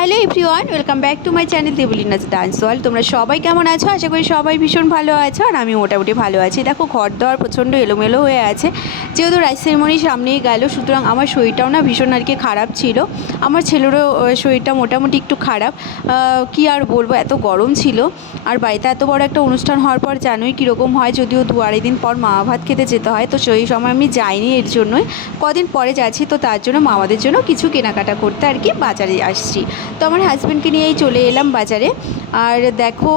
Hello everyone, welcome back to my channel দেবলিনাস dance world. তোমরা সবাই কেমন আছো? আশা করি সবাই ভীষণ ভালো আছো, আর আমি মোটামুটি ভালো আছি। দেখো, ঘর দর প্রচণ্ড এলোমেলো হয়ে আছে, যেহেতু রাইস সেরিমনি সামনেই গেল, সুতরাং আমার শরীরটাও না ভীষণ আর কি খারাপ ছিল। আমার ছেলেরও শরীরটা মোটামুটি একটু খারাপ, কি আর বলবো, এত গরম ছিল। আর বাড়িতে এত বড় একটা অনুষ্ঠান হওয়ার পর জানোই কীরকম হয়, যদিও 2-2.5 দিন পর মা ভাত খেতে যেতে হয়, তো সেই সময় আমি যাইনি, এর জন্যই কদিন পরে যাচ্ছি। তো তার জন্য মামাদের জন্য কিছু কেনাকাটা করতে আর কি বাজারে আসছি। তো আমার হাজব্যান্ডকে নিয়েই চলে এলাম বাজারে। আর দেখো,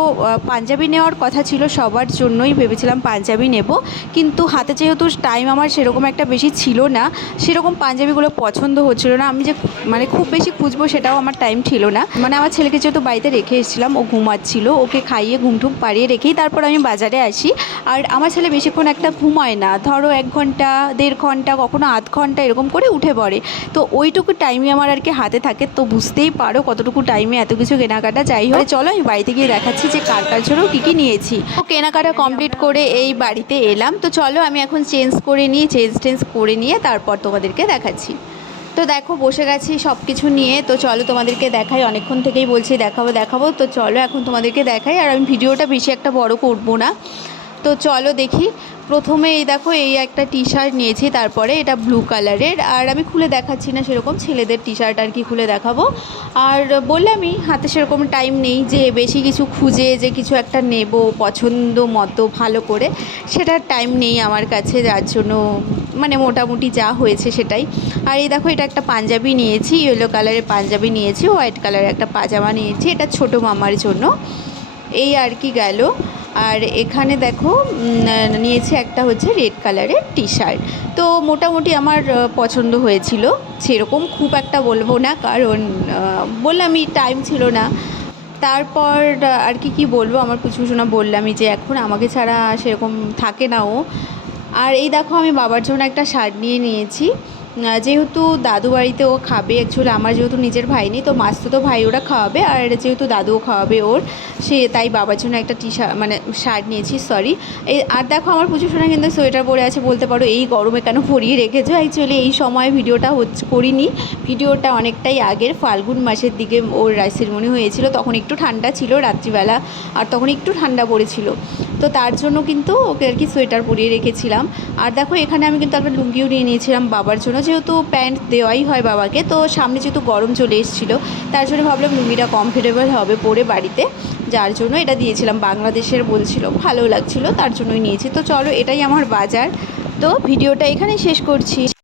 পাঞ্জাবি নেওয়ার কথা ছিল সবার জন্যই, ভেবেছিলাম পাঞ্জাবি নেব, কিন্তু হাতে যেহেতু টাইম আমার সেরকম একটা বেশি ছিল না, সেরকম পাঞ্জাবিগুলো পছন্দ হচ্ছিল না। আমি যে মানে খুব বেশি খুঁজবো সেটাও আমার টাইম ছিল না। মানে আমার ছেলেকে যেহেতু বাড়িতে রেখে এসেছিলাম, ও ঘুমাচ্ছিল, ওকে খাইয়ে ঘুমঠুম পাড়িয়ে রেখেই তারপর আমি বাজারে আসি। আর আমার ছেলে বেশিক্ষণ একটা ঘুমায় না, ধরো 1 ঘন্টা 1.5 ঘন্টা, কখনো আধ ঘন্টা এরকম করে উঠে পড়ে। তো ওইটুকু টাইমই আমার আর কি হাতে থাকে। তো বুঝতেই পারো কতটুকু টাইমে এত কিছু কেনাকাটা। যাই হোক, চলো আমি বাড়িতে গিয়ে দেখাচ্ছি যে কার কার জন্য কী কী নিয়েছি। ও কেনাকাটা কমপ্লিট করে এই বাড়িতে এলাম। তো চলো আমি এখন চেঞ্জ করে নিয়ে তারপর তোমাদেরকে দেখাচ্ছি। তো দেখো, বসে গেছি সব কিছু নিয়ে। তো চলো তোমাদেরকে দেখাই, অনেকক্ষণ থেকেই বলছি দেখাবো। তো চলো এখন তোমাদেরকে দেখাই, আর আমি ভিডিওটা বেশি একটা বড় করবো না। তো চলো দেখি। প্রথমে এই দেখো, এই একটা টি শার্ট নিয়েছি, তারপরে এটা ব্লু কালারের। আর আমি খুলে দেখাচ্ছি না সেরকম, ছেলেদের টি শার্ট আর কি খুলে দেখাবো। আর বললামই হাতে সেরকম টাইম নেই যে বেশি কিছু খুঁজে যে কিছু একটা নেব পছন্দ মতো ভালো করে, সেটার টাইম নেই আমার কাছে, যার জন্য মানে মোটামুটি যা হয়েছে সেটাই। আর এই দেখো, এটা একটা পাঞ্জাবি নিয়েছি, ইয়েলো কালারের পাঞ্জাবি নিয়েছি, হোয়াইট কালারের একটা পাজামা নিয়েছি, এটা ছোটো মামার জন্য। এই আর কি গেল। আর এখানে দেখো, নিয়েছি একটা হচ্ছে রেড কালারের টি শার্ট। তো মোটামুটি আমার পছন্দ হয়েছিল, সেরকম খুব একটা বলবো না, কারণ বললামই টাইম ছিল না। তারপর আর কি বলবো, আমার পুচকুসোনা বললামই যে এখন আমাকে ছাড়া সেরকম থাকে না ও। আর এই দেখো, আমি বাবার জন্য একটা শার্ট নিয়েছি, যেহেতু দাদু বাড়িতে ও খাবে। অ্যাকচুয়ালি আমার যেহেতু নিজের ভাই নেই, তো মাস্তুতো ভাই ওরা খাওয়াবে, আর যেহেতু দাদুও খাওয়াবে ওর, তাই বাবার জন্য একটা মানে শার্ট নিয়েছি, সরি। আর দেখো, আমার প্রচুর সোনা কিন্তু সোয়েটার পরে আছে, বলতে পারো এই গরমে কেন পরিয়ে রেখেছো। অ্যাকচুয়ালি এই সময় ভিডিওটা করিনি, ভিডিওটা অনেকটাই আগের, ফাল্গুন মাসের দিকে ওর রাইস সেরিমনি হয়েছিল, তখন একটু ঠান্ডা ছিল রাত্রিবেলা, আর তখন একটু ঠান্ডা পড়েছিল, তো তার জন্য কিন্তু ওকে আর কি সোয়েটার পরিয়ে রেখেছিলাম। আর দেখো, এখানে আমি কিন্তু একটা লুঙ্গিও নিয়েছিলাম বাবার জন্য, যেহেতু প্যান্ট দেওয়াই হয় বাবাকে, তো সামনে যেহেতু গরম চলে এসেছিলো, তার জন্য ভাবলাম লুঙ্গিটা কমফোর্টেবল হবে পরে বাড়িতে, যার জন্য এটা দিয়েছিলাম। বাংলাদেশের বলছিল, ভালো লাগছিলো, তার জন্যই নিয়েছি। তো চলো, এটাই আমার বাজার। তো ভিডিওটা এখানেই শেষ করছি।